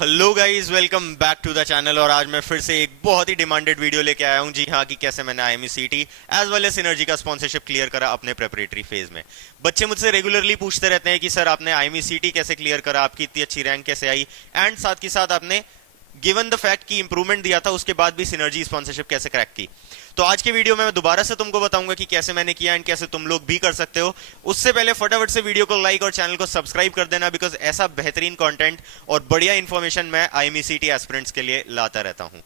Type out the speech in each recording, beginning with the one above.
Hello guys, welcome back to the channel. और आज मैं फिर से एक बहुत ही डिमांडेड वीडियो लेके आया हूँ। जी हाँ, कि कैसे मैंने IMCT as well as synergy का स्पॉन्सरशिप क्लियर करा अपने प्रेपरेटरी फेज में। बच्चे मुझसे रेगुलरली पूछते रहते हैं कि सर आपने आईएमसीटी कैसे क्लियर करा, आपकी इतनी अच्छी रैंक कैसे आई, एंड साथ ही साथ आपने गिवन द फैक्ट कि इंप्रूवमेंट दिया था उसके बाद भी सिनर्जी स्पॉन्सरशिप कैसे क्रैक की। तो आज के वीडियो में मैं दोबारा से तुमको बताऊंगा कि कैसे मैंने किया एंड कैसे तुम लोग भी कर सकते हो। उससे पहले फटाफट से वीडियो को लाइक और चैनल को सब्सक्राइब कर देना, बिकॉज ऐसा बेहतरीन कंटेंट और बढ़िया इंफॉर्मेशन मैं आईएमसीटी एस्पिरेंट्स के लिए लाता रहता हूं।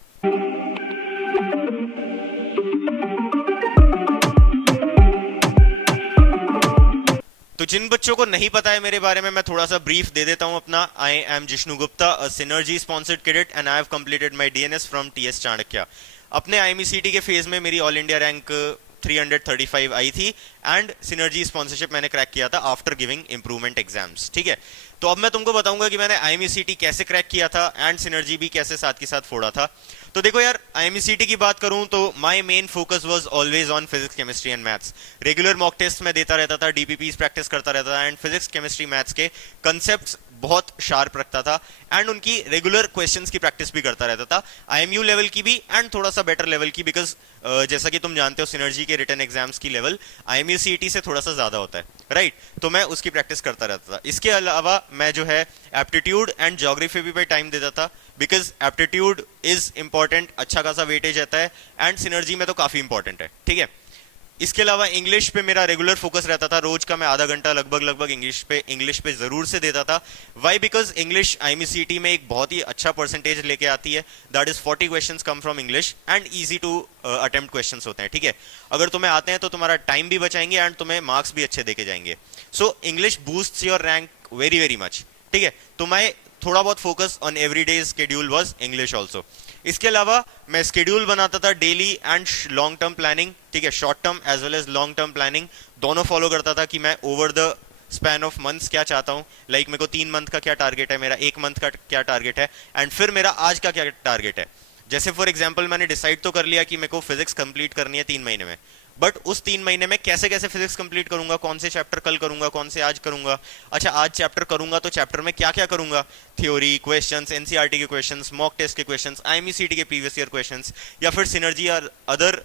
तो जिन बच्चों को नहीं पता है मेरे बारे में, मैं थोड़ा सा ब्रीफ दे देता हूं अपना। I am Jishnu Gupta, a Synergy sponsored cadet, and I have completed my DNS from TS Chanakya. अपने आईएमसीटी के फेज में मेरी ऑल इंडिया रैंक 335 आई थी एंड सिनर्जी स्पॉन्सरशिप मैंने क्रैक किया था आफ्टर गिविंग इंप्रूवमेंट एग्जाम्स। ठीक है, तो अब मैं तुमको बताऊंगा कि मैंने आईएमसीटी कैसे क्रैक किया था एंड सिनर्जी भी कैसे साथ के साथ फोड़ा था। तो देखो यार, आईएमसीटी की बात करूं तो my main focus was always on physics, chemistry and maths. Regular mock test में देता रहता था, डीपीपीस प्रैक्टिस करता रहता था, एंड फिजिक्स, केमिस्ट्री, मैथ्स के कंसेप्ट्स बहुत शार्प रखता था एंड उनकी रेगुलर क्वेश्चंस की प्रैक्टिस भी करता रहता था, आईएमयू लेवल की भी एंड थोड़ा सा बेटर लेवल की, बिकॉज जैसा कि तुम जानते हो सिनर्जी के रिटन एग्जाम्स की लेवल आईएमयू सीईटी से थोड़ा सा ज्यादा होता है, राइट? तो मैं उसकी प्रैक्टिस करता रहता था। इसके अलावा मैं जो है एप्टीट्यूड एंड ज्योग्राफी भी पे टाइम देता था, बिकॉज एप्टीट्यूड इज इंपॉर्टेंट, अच्छा खासा वेटेज रहता है, एंड सिनर्जी में तो काफी इंपॉर्टेंट है। ठीक है, इसके अलावा इंग्लिश पे मेरा रेगुलर फोकस रहता था। रोज का मैं आधा घंटा लगभग इंग्लिश पे जरूर से देता था। वाई? बिकॉज इंग्लिश आईएमसीटी में एक बहुत ही अच्छा परसेंटेज लेके आती है। That is 40 questions come from English and easy to attempt questions होते हैं। ठीक है, अगर तुम्हें आते हैं तो तुम्हारा टाइम भी बचाएंगे एंड तुम्हें मार्क्स भी अच्छे देके जाएंगे। So English boosts your rank very very much. ठीक है, तो मैं थोड़ा बहुत focus on everyday schedule was English also. इसके अलावा मैं स्केड्यूल बनाता था daily and long term planning. ठीक है, short term as well as long term planning दोनों फॉलो करता था कि मैं over the span of months क्या चाहता हूं। लाइक मेरे को 3 मंथ का क्या टारगेट है, मेरा 1 मंथ का क्या टारगेट है, एंड फिर मेरा आज का क्या टारगेट है। जैसे फॉर एग्जाम्पल मैंने डिसाइड तो कर लिया कि मेरे को फिजिक्स कंप्लीट करनी है 3 महीने में, बट उस 3 महीने में कैसे कैसे फिजिक्स कंप्लीट करूंगा, कौन से चैप्टर कल करूंगा, कौन से आज करूंगा। अच्छा, आज चैप्टर करूंगा तो चैप्टर में क्या क्या करूंगा, थ्योरी, क्वेश्चंस, एनसीईआरटी के क्वेश्चंस, मॉक टेस्ट के क्वेश्चंस, आईएमसीटी के प्रीवियस ईयर क्वेश्चंस, या फिर सिनर्जी और अदर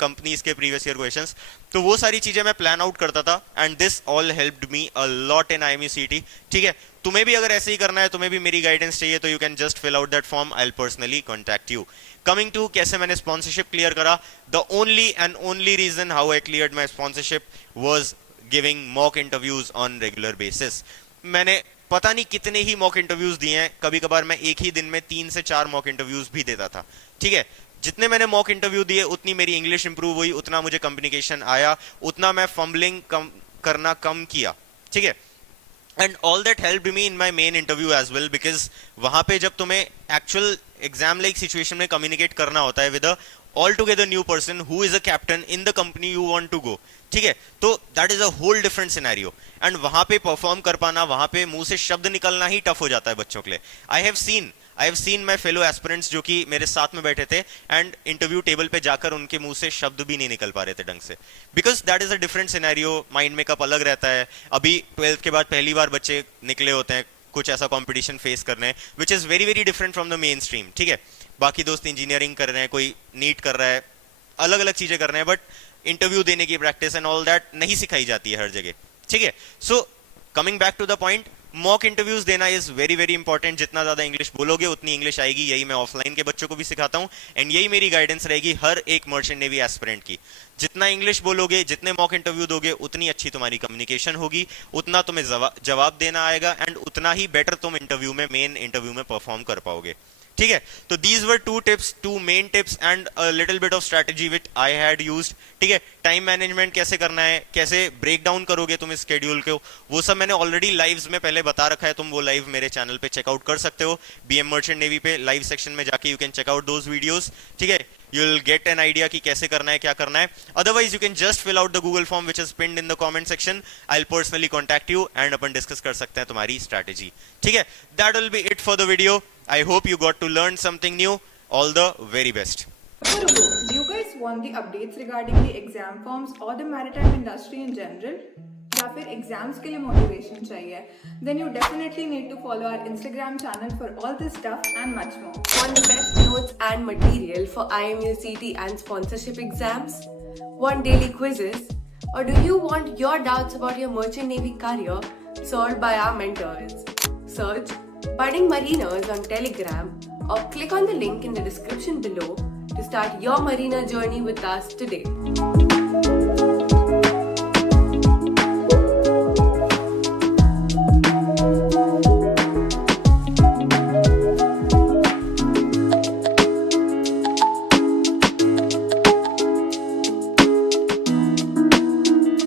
कंपनीज के प्रीवियस ईयर क्वेश्चंस। तो वो सारी चीजें मैं प्लान आउट करता था and this all helped me a lot in IMCT. ठीक है, तुम्हें भी अगर ऐसे ही करना है, तुम्हें भी मेरी गाइडेंस चाहिए, तो you can just fill out that form, I will personally contact you. Coming to कैसे मैंने स्पॉन्सरशिप क्लियर करा, the only and only reason how I cleared my sponsorship was giving mock interviews on regular basis. मैंने पता नहीं कितने ही mock interviews दिए हैं, कभी कभार मैं एक ही दिन में 3 से 4 मॉक इंटरव्यूज भी देता था। ठीक है, जितने मैंने मॉक इंटरव्यू दिए उतनी मेरी इंग्लिश इंप्रूव हुई, उतना मुझे कम्युनिकेशन आया, उतना मैं फंबलिंग करना कम किया। ठीक है, and all that help me in my main interview as well, because वहां पे जब तुम्हें एक्चुअल एग्जाम लाइक सिचुएशन में कम्युनिकेट करना होता है with a all together new person who is a captain in the company you want to go. ठीक है, तो that is a whole different scenario, and वहां पे परफॉर्म कर पाना, वहां पे मुंह से शब्द निकलना ही टफ हो जाता है बच्चों के लिए। I have seen my fellow aspirants जो कि मेरे साथ में बैठे थे एंड इंटरव्यू टेबल पे जाकर उनके मुंह से शब्द भी नहीं निकल पा रहे थे ढंग से, because that is a different scenario. Mind makeup अलग रहता है। अभी 12th के बाद पहली बार बच्चे निकले होते हैं कुछ ऐसा कंपटीशन फेस करने, which is very very different from the main stream. ठीक है, बाकी दोस्त इंजीनियरिंग कर रहे हैं, कोई नीट कर रहा है, अलग अलग चीजें कर रहे हैं, बट इंटरव्यू देने की प्रैक्टिस एंड ऑल दैट नहीं सिखाई जाती है हर जगह। ठीक है, so coming back to the point, mock interviews देना इज वेरी वेरी इंपॉर्टेंट। जितना ज्यादा इंग्लिश बोलोगे उतनी इंग्लिश आएगी। यही मैं ऑफलाइन के बच्चों को भी सिखाता हूं एंड यही मेरी गाइडेंस रहेगी हर एक मर्चेंट नेवी एस्पिरेंट की। जितना इंग्लिश बोलोगे, जितने मॉक इंटरव्यू दोगे, उतनी अच्छी तुम्हारी कम्युनिकेशन होगी, उतना तुम्हें जवाब देना आएगा एंड उतना ही बेटर तुम इंटरव्यू में, मेन इंटरव्यू में परफॉर्म कर पाओगे। ठीक है, तो these were 2 tips, 2 main tips and a little bit of strategy which I had used. ठीक है, टाइम मैनेजमेंट कैसे करना है, कैसे ब्रेक डाउन करोगे तुम इस स्केड्यूल को, वो सब मैंने ऑलरेडी लाइव्स में पहले बता रखा है। तुम वो लाइव मेरे चैनल पे चेकआउट कर सकते हो, बीएम मर्चेंट नेवी पे लाइव सेक्शन में जाके you can checkout those videos. ठीक है, you will get an idea कि कैसे करना है, क्या करना है। Otherwise you can just fill out the Google form which is pinned in the comment section. I'll personally contact you and upon discuss कर सकते हैं तुम्हारी strategy। ठीक है, that will be it for the video. I hope you got to learn something new. All the very best. Ruko, do you guys want the updates regarding the exam forms or the maritime industry in general? या फिर exams के लिए motivation चाहिए, then you definitely need to follow our Instagram channel for all this stuff and much more. Want the best notes and material for IMUCT and sponsorship exams? Want daily quizzes? Or do you want your doubts about your merchant navy career solved by our mentors? Search Budding Mariners on Telegram or click on the link in the description below to start your marina journey with us today.